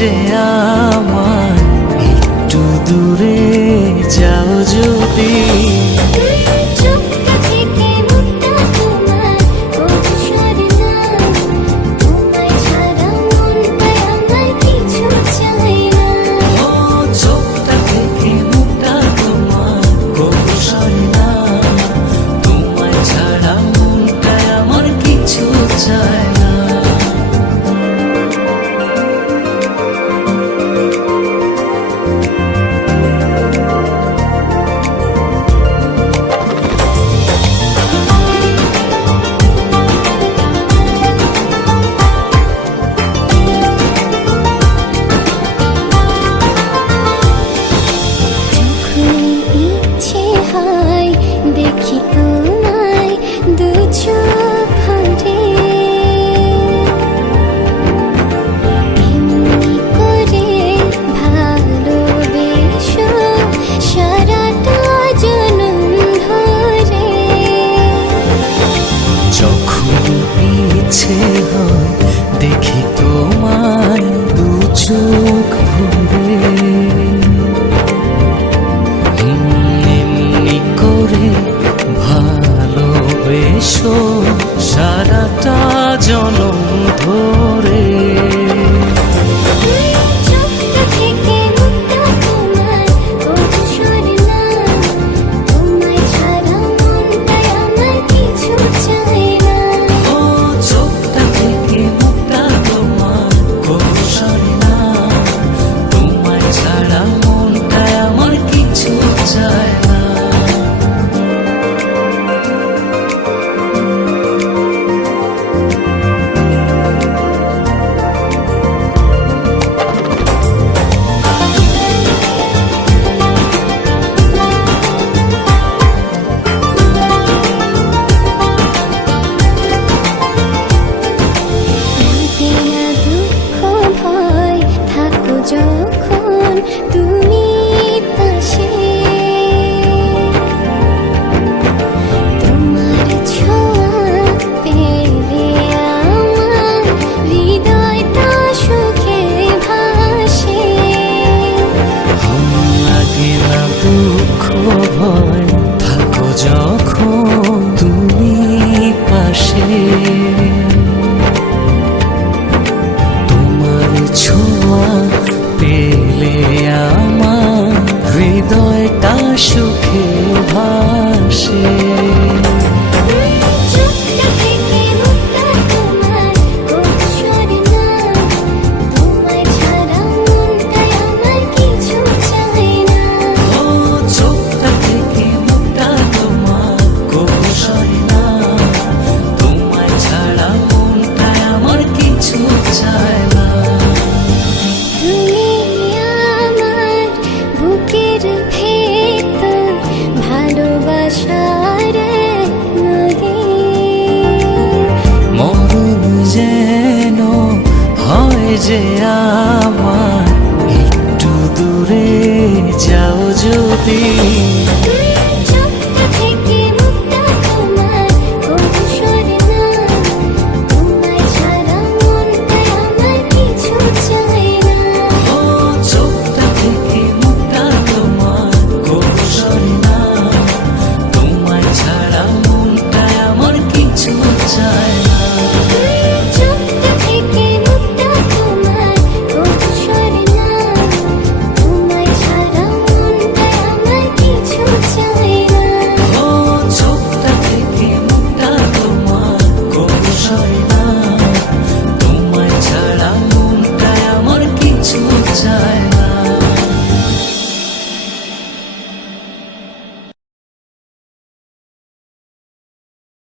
যে আমার একটু দূরে যাও যদি। দেখি তোমায় দু চোখ ভরে, এমনি করে ভালোবেসো সারাটা জনম ধরে। যখন ইচ্ছে হয় দেখি তোমায় দু চোখ ভরে, ভালোবেসো সারাটা জনম ধরে। যখন তুমি পাশে, তোমার ছোঁয়া পেলে আমার হৃদয়টা সুখে ভাসে। লাগে না দুঃখ ভয় থাকো যখন তুমি পাশে, তোমার ছোঁয়া পেলে আমার হৃদয়টা সুখে ভাসে। যে আমার একটু দূরে যাও যদি।